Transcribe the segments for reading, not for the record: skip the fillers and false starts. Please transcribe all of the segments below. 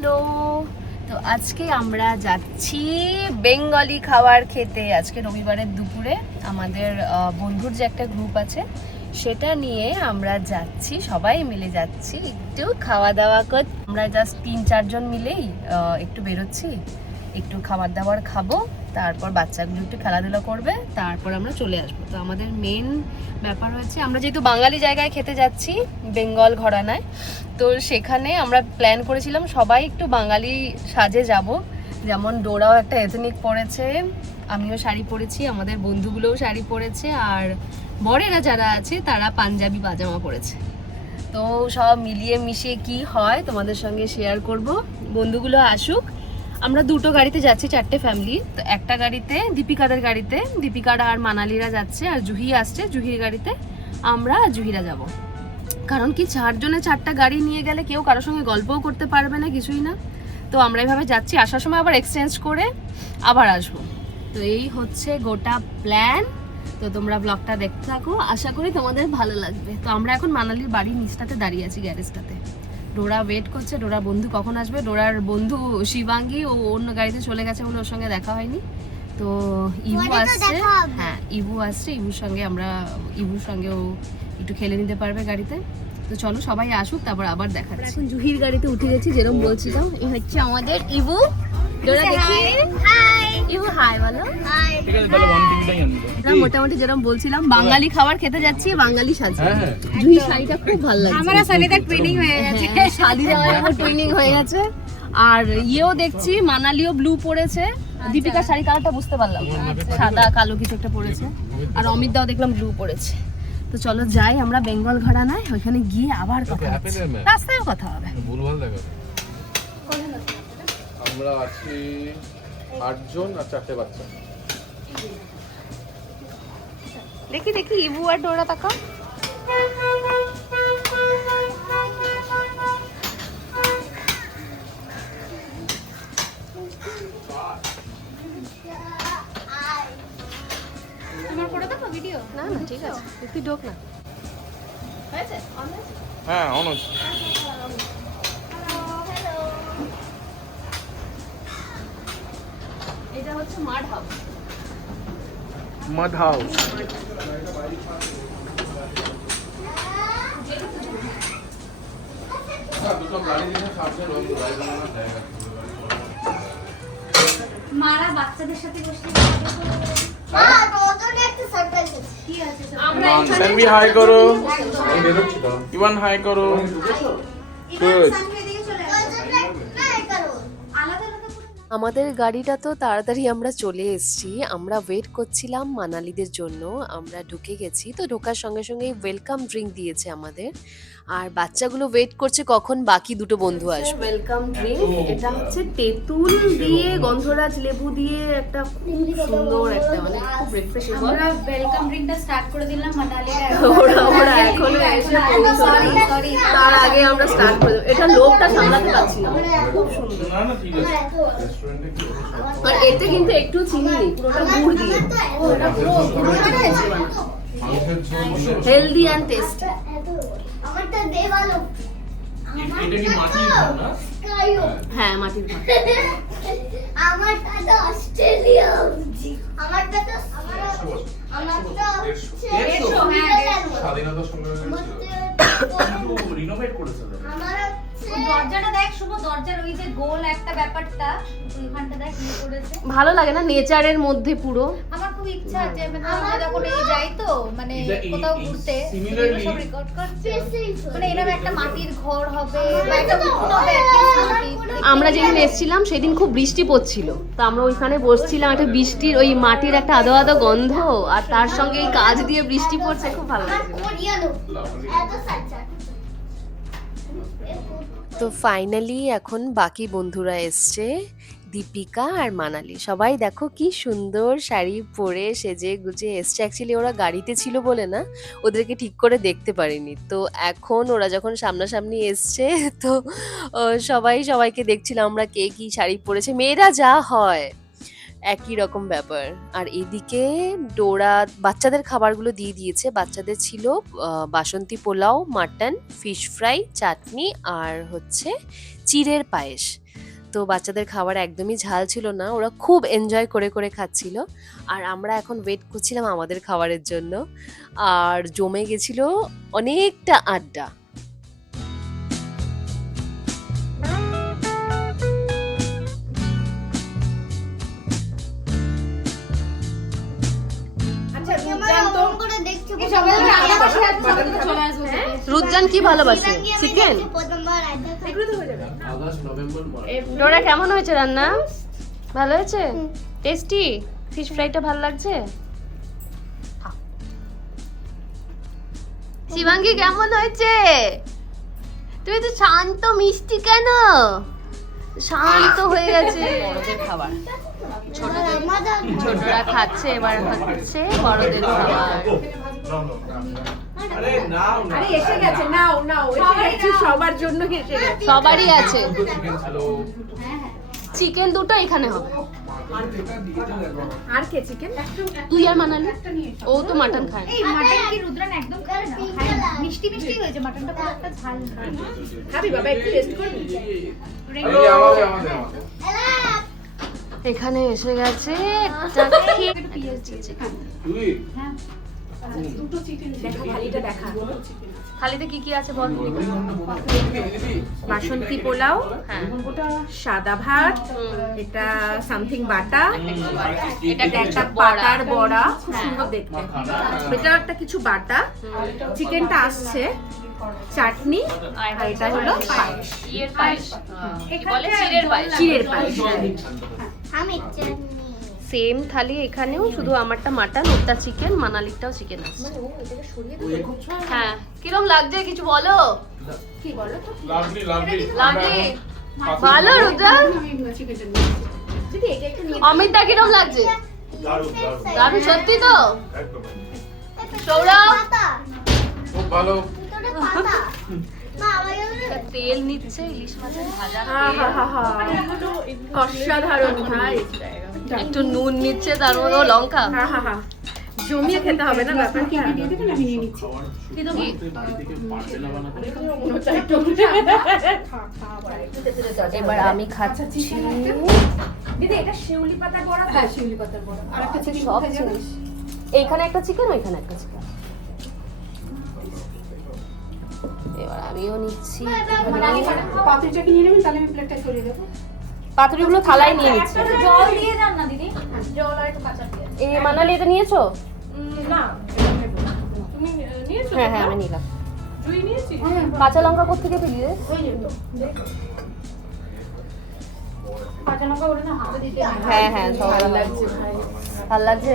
Hello. তো আজকে আমরা যাচ্ছি বেঙ্গলি খাবার খেতে। আজকে রবিবারের দুপুরে আমাদের বন্ধুর যে একটা গ্রুপ আছে সেটা নিয়ে আমরা যাচ্ছি, সবাই মিলে যাচ্ছি একটু খাওয়া দাওয়া করতে। আমরা জাস্ট 3-4 জন মিলেই একটু বেরোচ্ছি, একটু খাবার দাবার খাবো, তারপর বাচ্চাগুলো একটু খেলাধুলা করবে, তারপর আমরা চলে আসবো। তো আমাদের মেন ব্যাপার হচ্ছে আমরা যেহেতু বাঙালি জায়গায় খেতে যাচ্ছি, বেঙ্গল ঘরানায়, তো সেখানে আমরা প্ল্যান করেছিলাম সবাই একটু বাঙালি সাজে যাব। যেমন ডোরাও একটা এথনিক পরেছে, আমিও শাড়ি পরেছি, আমাদের বন্ধুগুলোও শাড়ি পরেছে, আর বরেরা যারা আছে তারা পাঞ্জাবি পাজামা পরেছে। তো সব মিলিয়ে মিশিয়ে কি হয় তোমাদের সঙ্গে শেয়ার করব। বন্ধুগুলো আসুক। আমরা দুটো গাড়িতে যাচ্ছি, 4টে ফ্যামিলি। তো একটা গাড়িতে দীপিকাদের গাড়িতে দীপিকারা আর মানালিরা যাচ্ছে, আর জুহি আসছে জুহির গাড়িতে, আমরা জুহিরা যাব। কারণ কি 4 জনে 4টা গাড়ি নিয়ে গেলে কেউ কারোর সঙ্গে গল্পও করতে পারবে না, কিছুই না। তো আমরা এইভাবে যাচ্ছি, আসার সময় আবার এক্সচেঞ্জ করে আবার আসবো। তো এই হচ্ছে গোটা প্ল্যান। তো তোমরা ব্লগটা দেখতে থাকো, আশা করি তোমাদের ভালো লাগবে। তো আমরা এখন মানালির বাড়ির নিচটাতে দাঁড়িয়ে আছি, গ্যারেজটাতে। ডোরা ওয়েট করছে, ডোরা বন্ধু কখন আসবে। ডোরার বন্ধু শিবাঙ্গী ও অন্য গাড়িতে চলে গেছে বলে ওর সঙ্গে দেখা হয়নি। তো ইভু আসছে, হ্যাঁ ইভু আসছে, ইভুর সঙ্গে ও একটু খেলে নিতে পারবে গাড়িতে। তো চলো সবাই আসুক, তারপর আবার দেখাচ্ছি। এখন জুহির গাড়িতে উঠে গেছি, যেরকম বলছিলাম। এই হচ্ছে আমাদের ইভু। ডোরা দেখি, হাই ইভু, হাই বলো। হাই, ঠিক আছে তাহলে ওয়ান টিভিটাই আনবো। মোটামুটি যেরকম বলছিলাম, বাঙালি খাবার খেতে যাচ্ছি বাঙালি সাজে। জুহির শাড়িটা খুব ভালো লাগছে। আমার শাড়িটা টুইনিং হয়ে গেছে, শাড়িটা আমার টুইনিং হয়ে গেছে। আর ইয়েও দেখছি মানালিও ব্লু পরেছে। দীপিকার শাড়ি কালারটা বুঝতে পারলাম, সাদা কালো কিছু একটা পরেছে। আর অমিত দাও দেখলাম ব্লু পরেছে। তো চলো যাই আমরা বেঙ্গল ঘরানায়, ওইখানে গিয়ে আবার কথা হবে, রাস্তায়ও কথা হবে। ভুলভাল দেখা আমরা আছি 8 জন আর 4টে বাচ্চা। দেখি দেখি ইভু আর ডোরা তাকাও। ভিডিও না না ঠিক আছে, একটু ঢোক না। হয়েছে হ্যাঁ অন আছে। এটা হচ্ছে মাড হাউস। Mod house. মারা বাচ্চাদের সাথে বসে সেলফি হাই করো, ইভান হাই করো। গুড। আমাদের গাড়িটা তো তাড়াতাড়ি আমরা চলে এসেছি। আমরা ওয়েট করছিলাম মানালিদের জন্য। আমরা ঢুকে গেছি, তো ঢোকার সঙ্গে সঙ্গেই ওয়েলকাম ড্রিঙ্ক দিয়েছে আমাদের। আর বাচ্চাগুলো ওয়েট করছে কখন বাকি দুটো বন্ধু আসবে। ওয়েলকাম ড্রিঙ্ক এটা হচ্ছে তেঁতুল দিয়ে, গন্ধরাজ লেবু দিয়ে একটা খুব সুন্দর একটা, মানে খুব রিফ্রেশিং। আমরা ওয়েলকাম ড্রিঙ্কটা স্টার্ট করে দিলাম মানালিরা। ওরা এখনো এসে পৌঁছায়নি, তার আগে আমরা স্টার্ট করে দেব। এটা লোকটা সামলাতে পারছি না, খুব সুন্দর। না না ঠিক আছে। রেস্টুরেন্টে কি আর এতে কিন্তু একটু চিনি নেই, পুরোটা গুড় দিয়ে। Healthy and tasty. আমারটা দে ভালো। এটা কি মাটির ঘর না? হ্যাঁ মাটির ঘর। আমারটা তো অস্ট্রেলিয়া অবধি। আমারটা তো আমারটা হচ্ছে 150 স্বাধীনতা সংগ্রামের ছিল। কিন্তু রিনোভেট করেছে। আমার দরজাটা দেখ শুভ, দরজার ওই যে গোল একটা ব্যাপারটা ওইখানটা দেখ কি করেছে। ভালো লাগে না নেচারের মধ্যে পুরো? আমার খুব ইচ্ছা আছে আমরা যখন এই যাই তো মানে কোথাও ঘুরতে এগুলো সব রেকর্ড করতে, মানে এরকম একটা মাটির ঘর হবে বা একটা উঠোন হবে মাটির। আমরা যেদিন এসেছিলাম সেদিন খুব বৃষ্টি পড়ছিল, তো আমরা ওইখানে বসছিলাম, একটা বৃষ্টির ওই মাটির একটা আদো আদো গন্ধ, আর তার সঙ্গে এই কাজ দিয়ে বৃষ্টি পড়ছে, খুব ভালো লাগছে। কোরিয়ানো এত সাচ্চা। তো ফাইনালি এখন বাকি বন্ধুরা এসছে, দীপিকা আর মানালি। সবাই দেখো কি সুন্দর শাড়ি পরে সেজে গুজে এসছে। অ্যাকচুয়ালি ওরা গাড়িতে ছিল বলে না, ওদেরকে ঠিক করে দেখতে পারিনি। তো এখন ওরা যখন সামনাসামনি এসছে, তো সবাই সবাইকে দেখছিলাম আমরা কে কি শাড়ি পরেছে, মেয়েরা যা হয় একই রকম ব্যাপার। আর এদিকে ডোরা বাচ্চাদের খাবারগুলো দিয়ে দিয়েছে। বাচ্চাদের ছিল বাসন্তী পোলাও, মাটন, ফিশ ফ্রাই, চাটনি আর হচ্ছে চিড়ের পায়েস। তো বাচ্চাদের খাবার একদমই ঝাল ছিল না, ওরা খুব এনজয় করে করে খাচ্ছিল। আর আমরা এখন ওয়েট করছিলাম আমাদের খাবারের জন্য। আর জমে গেছিল অনেকটা আড্ডা। রুদ্রান কি ভালোবাসে? চিকেন। ডোরা কেমন হয়েছে রান্না? ভালো হয়েছে? টেস্টি? ফিশ ফ্রাইটা ভালো লাগছে? শিবাঙ্গী কেমন হয়েছে? তুমি তো শান্ত মিষ্টি কেন? শান্ত হয়ে গেছে। বড়দের খাবার ছোটরা খাচ্ছে, এবার হচ্ছে বড়দের খাবার। এসে গেছে, নাও নাও, এসে গেছে সবার জন্য, এসে গেছে সবারই আছে। চিকেন দুটো এখানে হবে। আর কে চিকেন? তুই আর মানালি? ও তো মাটন খায় না। এই মাটন কি রুদ্রান একদম খায় না? খায় না। মিষ্টি মিষ্টি হয়েছে মাটনটা, পুরো একটা ঝাল ঝাল। খাবি বাবা? একটু টেস্ট করবি? এখানে এসে গেছে দুটো চিকেন দেখা, থালিটা দেখা। থালিতে কি কি আছে বল? বাসন্তী পোলাও, হ্যাঁ, সাদা ভাত, এটা সামথিং বাটা, এটা একটা পাতার বড়া, খুব সুন্দর দেখতে। এটা একটা কিছু বাটা, চিকেনটা আসছে, চাটনি, আর এটা হলো পায়েস। ইয়ের পায়েস, কি বলে? চিড়ের পায়েস। চিড়ের পায়েস। আমি সেম থালি এখানেও, শুধু আমারটা মাটন, ওটা চিকেন, মানালিটাও চিকেন আছে। হ্যাঁ, কিরম লাগছে কিছু বলো? কি বলো তো? লাগে ভালো রুদ্রা? দিদি এটা একটু নিয়ে অমিতদা কিরম লাগছে? দারুণ, সত্যি তো? সৌরভ খুব ভালো। মা আমার তেল নিচ্ছে ইলিশ মাছের ভাজা, অসাধারণ ভাই। একটু নুন নিচ্ছে, তার মধ্যে লঙ্কা। জমিয়ে খেতে হবে না ব্যাপারটা। এবার আমি খাচ্ছি দিদি এটা শিউলি পাতার বড়া। হ্যাঁ, শিউলি পাতার বড়া। আর একটা চিকেন। সব জিনিস। এইখানে একটা চিকেন, ওইখানে একটা চিকেন। এবার আমিও নিচ্ছি। পাতুরিটা কি নিয়ে নেবেন? তাহলে আমি প্লেটটা সরিয়ে দেবো। পাতুরিগুলো থালায় নিয়ে নিচ্ছি। জল দিয়ে যান না দিদি, জল আর একটু কাঁচা দিয়ে। এই মানালি এটা নিয়েছো? না, তুমি নিয়েছো? হ্যাঁ হ্যাঁ, আমি নিলাম। জুই নিয়েছি। কাঁচা লঙ্কা কোত্থেকে পেলি রে? কাঁচা লঙ্কা ওটা না হাতে দিতে হয়। হ্যাঁ হ্যাঁ, সব ভালো লাগছে ভাই। ভালো লাগছে?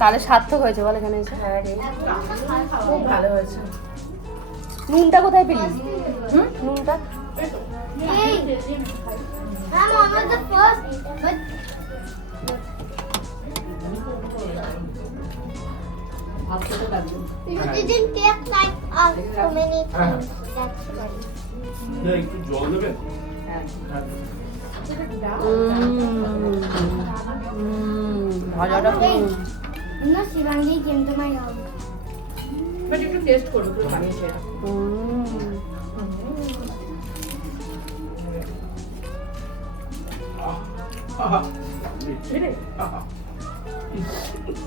তাহলে সার্থক হয়েছে বল এখানে এসে। খুব ভালো হয়েছে। নুনটা কোথায় পেলি? নুনটা Hey, I'm on the first, but you didn't take like so many things. That's why. একটু জল দেবেন? ভাজাটা No, Shivangi came to my house. But একটু টেস্ট করো, পুরো বানিয়েছে এটা।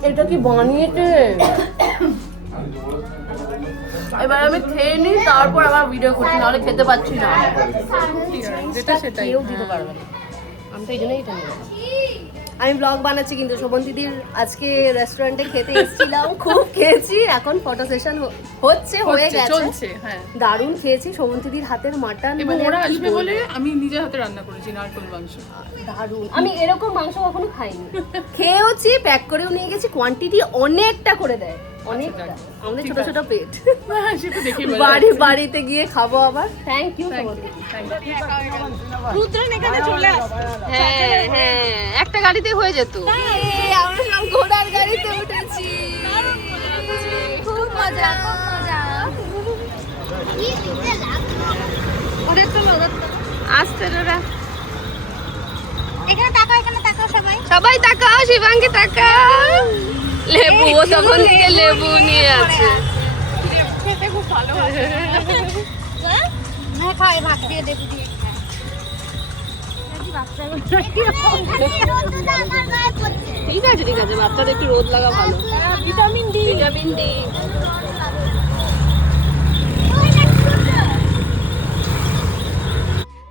এটা কি বানিয়েছে? এবার আমি খেয়ে নিই, তারপর আবার ভিডিও করছি, নাহলে খেতে পাচ্ছি না। যেটা সেটাই কেউ দিতে পারবে না। আমি তো এই জন্যই এটা নিয়ে আমি ব্লগ বানাচ্ছি, কিন্তু শোভন দিদির আজকে রেস্টুরেন্টে খেতে এসেছিলাম, খুব খেয়েছি। এখন ফটো সেশন হচ্ছে, হয়ে গেছে, চলছে। হ্যাঁ, দারুণ খেয়েছি শোভন দিদির হাতের মাটন। এবং ওরা আসবে বলে আমি নিজের হাতে রান্না করেছি নারকেল মাংস। দারুণ, আমি এরকম মাংস কখনো খাইনি। খেয়েওছি, প্যাক করেও নিয়ে গেছি, কোয়ান্টিটি অনেকটা করে দেয়, অনেকটা। আমাদের ছোট ছোট পেট, হ্যাঁ, সেটা দেখে বাড়িতে গিয়ে খাবো আবার। Thank you. রুদ্রান এখানে চলে আসবে। হ্যাঁ হ্যাঁ, একটা গাড়িতে হয়ে যেত। আমরা সব ঘোড়ার গাড়িতে উঠেছি, খুব মজা, খুব মজা। ওদের তো আসতে ওরা। এখানে তাকাও সবাই। সবাই তাকাও, শিবাঙ্গী তাকাও। লেবু, ও তখন থেকে লেবু নিয়ে আছে। খেতে খুব ভালো হয়। খায় ভাত দিয়ে দেবো দিয়ে খায়। ঠিক আছে ঠিক আছে, বাচ্চাদের একটু রোদ লাগা ভালো। Vitamin D, vitamin D.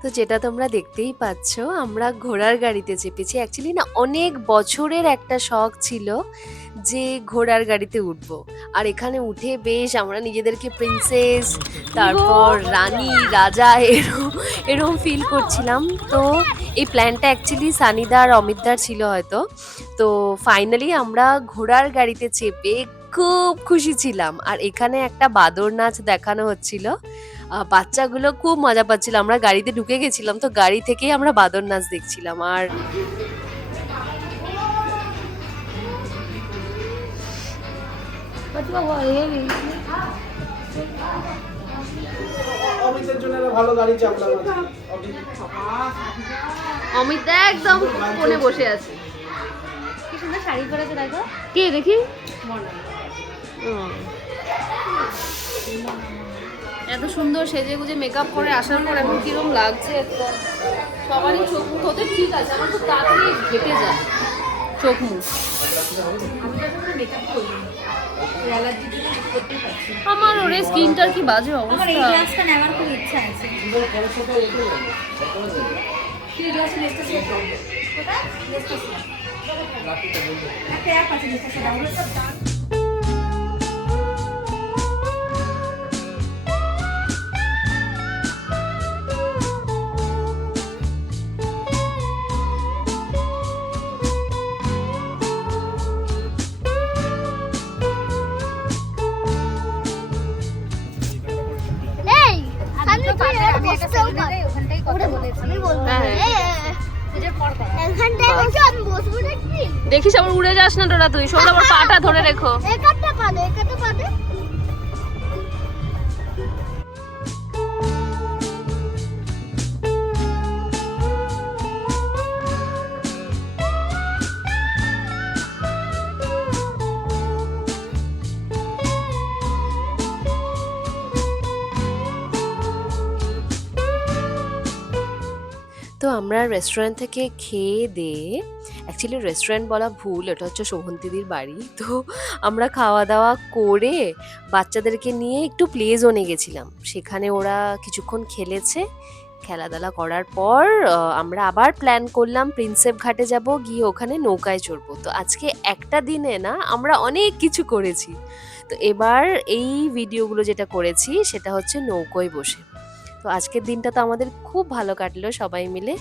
তো যেটা তোমরা দেখতেই পাচ্ছ, আমরা ঘোড়ার গাড়িতে চেপেছি। অ্যাকচুয়ালি না অনেক বছরের একটা শখ ছিল যে ঘোড়ার গাড়িতে উঠবো, আর এখানে উঠে বেশ আমরা নিজেদেরকে প্রিন্সেস, তারপর রানী, রাজা এরম ফিল করছিলাম। তো এই প্ল্যানটা অ্যাকচুয়ালি সানিদা আর অমিতদার ছিল হয়তো। তো ফাইনালি আমরা ঘোড়ার গাড়িতে চেপে খুব খুশি ছিলাম। আর এখানে একটা বাদর নাচ দেখানো হচ্ছিল, বাচ্চাগুলো খুব মজা পাচ্ছিল। আমরা গাড়িতে ঢুকে গেছিলাম, তো গাড়ি থেকেই আমরা বাদর নাচ দেখছিলাম। আর অমিতের জন্য একটা ভালো গাড়ি চাপলাম অমিত দা একদম কোণে বসে আছে। কি সুন্দর শাড়ি পরেছে দেখো। কে দেখি? এত সুন্দর সেজে গুজে মেকআপ করে আসার পর এখন কিরম লাগছে একদম। সবারই চোখ মুখ ওদের ঠিক আছে, আমার তো তাড়াতাড়ি ঘেটে যায় চোখ মুখ। আমার ওরে স্কিনটার কি বাজে আমার এই অবস্থা। গ্লাসটা নেওয়ার খুব ইচ্ছা আছে। কি গ্লাসে নেক্সট আছে? কোথায়? নেক্সট আছে। একটা অ্যাপ আছে নেক্সট আছে, ডাউনলোড কর। এই আমি তো আমি একটা সেলুনে যাই, ওখানটাই কথা বলেছি। আমি বলবো পুজোর পর করা। এখানটায় বসে আমি বসবো নাকি? দেখিস আবার উড়ে যাস না তোরা, তুই সব আবার পাটা ধরে রেখো। একাটা পাবে একাটা পাবে। তো আমরা রেস্টুরেন্ট থেকে খেয়ে দিয়ে, অ্যাকচুয়ালি রেস্টুরেন্ট বলা ভুল, এটা হচ্ছে শোভন্তিদির বাড়ি। তো আমরা খাওয়া দাওয়া করে বাচ্চাদেরকে নিয়ে একটু প্লে জোনে গেছিলাম। সেখানে ওরা কিছুক্ষণ খেলেছে। খেলাধুলা করার পর আমরা আবার প্ল্যান করলাম প্রিন্সেপ ঘাটে যাব, গিয়ে ওখানে নৌকায় চড়বো। তো আজকে একটা দিনে না আমরা অনেক কিছু করেছি। তো এবার এই ভিডিওগুলো যেটা করেছি সেটা হচ্ছে নৌকোয় বসে। তো আজকের দিনটা তো আমাদের খুব ভালো কাটলো সবাই মিলে।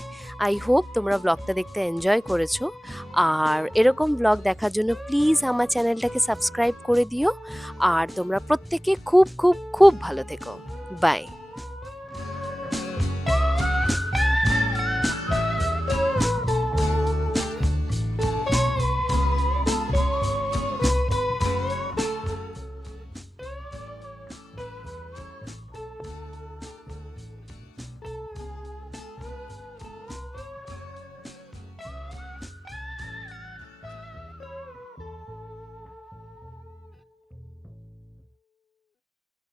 আই হোপ তোমরা ব্লগটা দেখতে এনজয় করেছো। আর এরকম ব্লগ দেখার জন্য প্লিজ আমার চ্যানেলটাকে সাবস্ক্রাইব করে দিও। আর তোমরা প্রত্যেকে খুব খুব খুব ভালো থেকো। বাই।